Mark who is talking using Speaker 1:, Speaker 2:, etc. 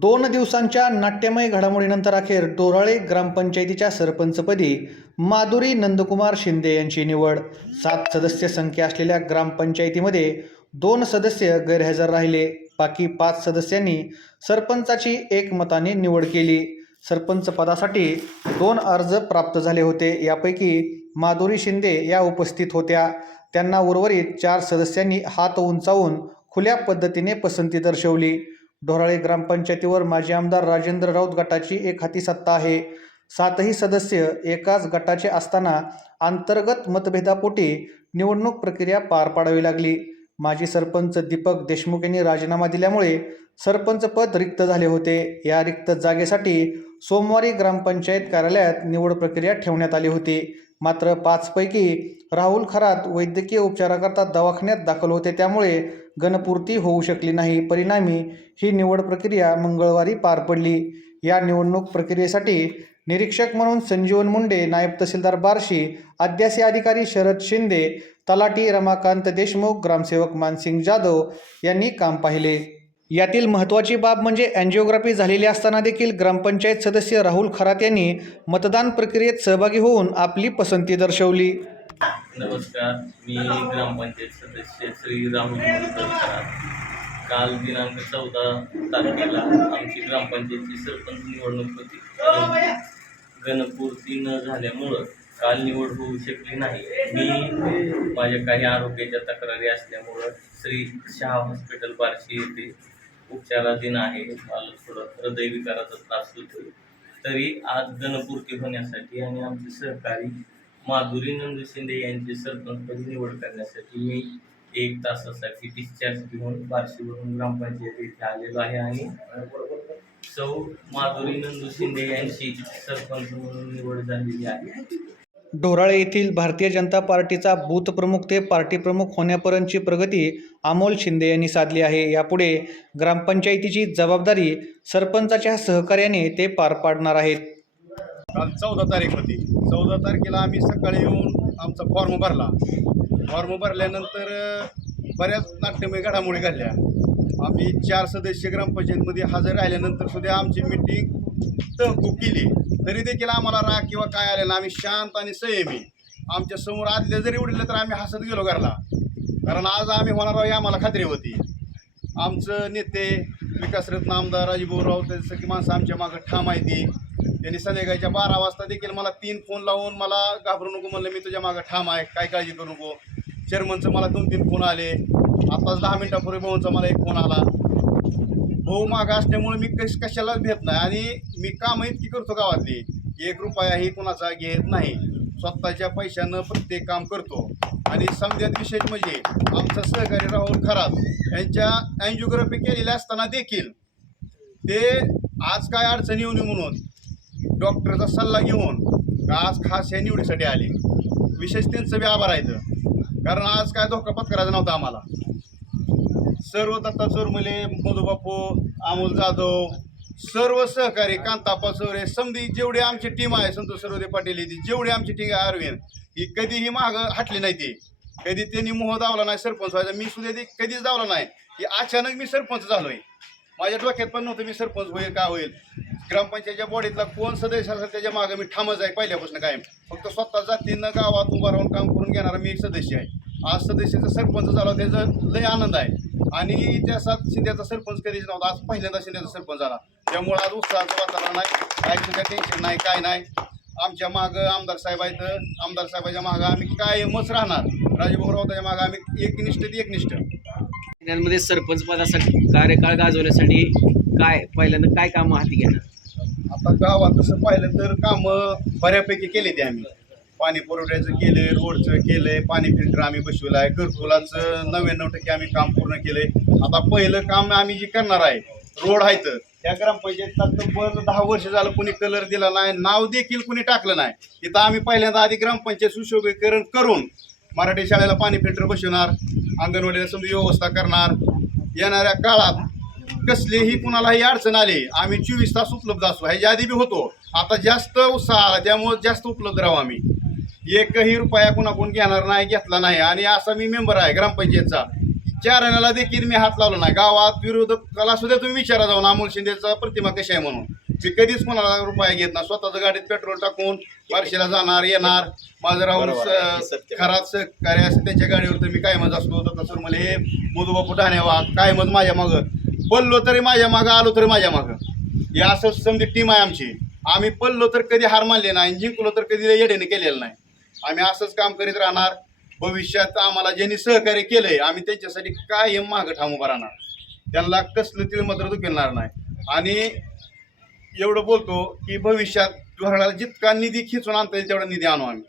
Speaker 1: दोन दिवसांच्या नाट्यमय घडामोडीनंतर अखेर डोराळे ग्रामपंचायतीच्या सरपंचपदी माधुरी नंदकुमार शिंदे यांची निवड. सात सदस्य संख्या असलेल्या ग्रामपंचायतीमध्ये दोन सदस्य गैरहजर राहिले. बाकी पाच सदस्यांनी सरपंचाची एकमताने निवड केली. सरपंच पदासाठी दोन अर्ज प्राप्त झाले होते. यापैकी माधुरी शिंदे या उपस्थित होत्या. त्यांना उर्वरित चार सदस्यांनी हात उंचावून खुल्या पद्धतीने पसंती दर्शवली. ढोराळे ग्रामपंचायतीवर माजी आमदार राजेंद्र राऊत गटाची एक हाती सत्ता आहे. सातही सदस्य एकाच गटाचे असताना अंतर्गत मतभेदापोटी निवडणूक प्रक्रिया पार पाडावी लागली. माजी सरपंच दीपक देशमुख यांनी राजीनामा दिल्यामुळे सरपंच पद रिक्त झाले होते. या रिक्त जागेसाठी सोमवारी ग्रामपंचायत कार्यालयात निवड प्रक्रिया ठेवण्यात आली होती. मात्र पाचपैकी राहुल खरात वैद्यकीय उपचाराकरता दवाखान्यात दाखल होते. त्यामुळे गणपूर्ती होऊ शकली नाही. परिणामी ही निवड प्रक्रिया मंगळवारी पार पडली. या निवडणूक प्रक्रियेसाठी निरीक्षक म्हणून संजीवन मुंडे नायब तहसीलदार बार्शी अध्यासी अधिकारी शरद शिंदे तलाटी रमाकांत देशमुख ग्रामसेवक मानसिंग जाधव यांनी काम पाहिले. यातील महत्त्वाची बाब म्हणजे अँजिओग्राफी झालेली असताना देखील ग्रामपंचायत सदस्य राहुल खरात यांनी मतदान प्रक्रियेत सहभागी होऊन आपली पसंती दर्शवली.
Speaker 2: नमस्कार मी ग्रामपंचायत सदस्य श्री राहुल काल दिनांक चौदा तारखेला आमची ग्रामपंचायतची सरपंच निवडणूक होती. गणपूर्ती न झाल्यामुळं काल निवड होऊ शकली नाही. मी माझ्या काही आरोग्याच्या तक्रारी असल्यामुळं श्री शहा हॉस्पिटल बार्शी येथे उपचाराधीन आहे मला थोडं हृदयविकाराचा त्रास होतो तरी आज गणपूर्ती होण्यासाठी आणि आमचे सहकारी माधुरी नंद शिंदे यांची सरपंचपदी निवड करण्यासाठी मी एक तासासाठी डिस्चार्ज घेऊन बार्शीवरून ग्रामपंचायत येथे आलेलो आहे आणि सौ माधुरी नंदू शिंदे यांची सरपंच म्हणून निवड झालेली आहे.
Speaker 1: ढोराळे येथील भारतीय जनता पार्टीचा बूथप्रमुख ते पार्टी प्रमुख होण्यापर्यंतची प्रगती अमोल शिंदे यांनी साधली आहे. यापुढे ग्रामपंचायतीची जबाबदारी सरपंचाच्या सहकार्याने ते पार पाडणार आहेत.
Speaker 3: काल चौदा तारीख होती. चौदा तारखेला आम्ही सकाळी येऊन आमचा फॉर्म भरला. फॉर्म भरल्यानंतर बऱ्याच नाट्यमय घडामोडी घडल्या. आम्ही चार सदस्य ग्रामपंचायतमध्ये हजर राहिल्यानंतर सुद्धा आमची मिटिंग तहकूब केली तरी देखील आम्हाला राग किंवा काय आले ना आम्ही शांत आणि संयमी. आमच्यासमोर आदले जरी उडले तर आम्ही हसत गेलो घरला. कारण आज आम्ही होणार आहोत आम्हाला खात्री होती आमचं नेते विकासरत्न आमदार राजीभाऊराव राऊत सगळी माणसं आमच्या मागं ठाम आहे ती त्यांनी संध्याकाळच्या बारा वाजता देखील मला तीन फोन लावून मला घाबरू नको म्हणलं मी तुझ्या मागं ठाम आहे काय काळजी करू नको. चेअरमनचं मला दोन तीन फोन आले. आताच दहा मिनिटापूर्वी भाऊंचा मला एक फोन आला. बहुमाग असल्यामुळे मी कश कशालाच घेत नाही. आणि मी काम इतकी करतो गावातली. एक रुपयाही कोणाचा घेत नाही. स्वतःच्या पैशानं प्रत्येक काम करतो. आणि समजात विशेष म्हणजे आमचा सहकारी राहुल खरात यांच्या अँजिओग्राफी केलेल्या असताना देखील ते आज काय अडचणी येऊ नये म्हणून डॉक्टरचा सल्ला घेऊन आज खास या निवडीसाठी आले. विशेष त्यांचं बी आभार आहेत कारण आज काय धोका पत्करायचा नव्हता आम्हाला. सर्व दत्ता चोरमले मधुबापू अमोल जाधव सर्व सहकारी कांतापा चौरे समधी जेवढी आमची टीम आहे संतोष सर्वदे पाटील ही जेवढी आमची टीम आहे अरविंद ही कधीही मागं हटली नाही ती. कधी त्यांनी मोह दावला नाही सरपंच व्हायचा मी सुद्धा ते कधीच दावला नाही. की अचानक मी सरपंच झालोय. माझ्या डोक्यात पण नव्हतं मी सरपंच होईल का होईल. ग्रामपंचायतच्या बॉडीतला कोण सदस्य असेल त्याच्यामागे मी ठामच आहे पहिल्यापासून कायम. फक्त स्वतः जातीनं गावात उभा राहून काम करून घेणारा मी एक सदस्य आहे. आज सदस्याचा सरपंच झाला त्याचा लय आनंद आहे. आणि इतिहासात शिंद्याचा सरपंच कधीच नव्हता. आज पहिल्यांदा शिंद्याचा सरपंच झाला. त्यामुळे आज उत्साहाचं वातावरण आहे काय टेन्शन नाही काय नाही. आमच्या मागं आमदार साहेब आहेत. आमदार साहेबाच्या मागं आम्ही कायमच राहणार. राजभाऊ राऊताच्या मागं आम्ही एकनिष्ठ ते एकनिष्ठ.
Speaker 4: त्यांमध्ये सरपंच पदासाठी कार्यकाळ गाजवण्यासाठी काय पहिल्यांदा काय कामं हाती घेणार?
Speaker 3: आता गावात तसं पाहिलं तर कामं बऱ्यापैकी केले ते आम्ही. पाणी पुरवठ्याचं केलंय रोडचं केलंय पाणी फिल्टर आम्ही बसवलं आहे घरकुलाचं नव्याण्णव टक्के आम्ही काम पूर्ण केलंय. आता पहिलं काम आम्ही जे करणार आहे रोड आहे तर त्या ग्रामपंचायत तब्बल दहा वर्ष झालं कुणी कलर दिला नाही नाव देखील कुणी टाकलं नाही. तिथं आम्ही पहिल्यांदा आधी ग्रामपंचायत सुशोभीकरण करून मराठी शाळेला पाणी फिल्टर बसवणार अंगणवाडीला समजा व्यवस्था करणार. येणाऱ्या काळात कसलीही कुणालाही अडचण आली आम्ही चोवीस तास उपलब्ध असू. ह्याच्या आधी बी होतो. आता जास्त उत्साह आला त्यामुळे जास्त उपलब्ध राहू आम्ही. एकही रुपया कुणाकडून घेणार नाही घेतला नाही. आणि असा मी मेंबर आहे ग्रामपंचायतचा. चारण्याला देखील मी हात लावला नाही. गावात विरोधकाला सुद्धा तुम्ही विचारा जाऊन अमोल शिंदेचा प्रतिमा कशी आहे म्हणून. मी कधीच कोणाला रुपया घेत नाही. स्वतःच्या गाडीत पेट्रोल टाकून बार्शीला जाणार येणार. माझं राहुल खरात सहकार्य असं त्यांच्या गाडीवर तर मी कायमच असतो? तर सर मला हे मधुबापू ठाण्यावा कायमच माझ्या मागं? पडलो तरी माझ्या मागं आलो तरी माझ्या मागं. हे असं समजी टीम आहे आमची. आम्ही पडलो तर कधी हार मानले नाही जिंकलो तर कधी येडेने केलेलं नाही. आम्ही असंच काम करीत राहणार. भविष्यात आम्हाला ज्यांनी सहकार्य केलंय आम्ही त्यांच्यासाठी काय मागं ठाम उभा राहणार. त्यांना कसलं तिळ मात्र दुखणार नाही. आणि एवढं बोलतो की भविष्यात धोरणाला जितका निधी खिचून आणता येईल तेवढा निधी आणू आम्ही.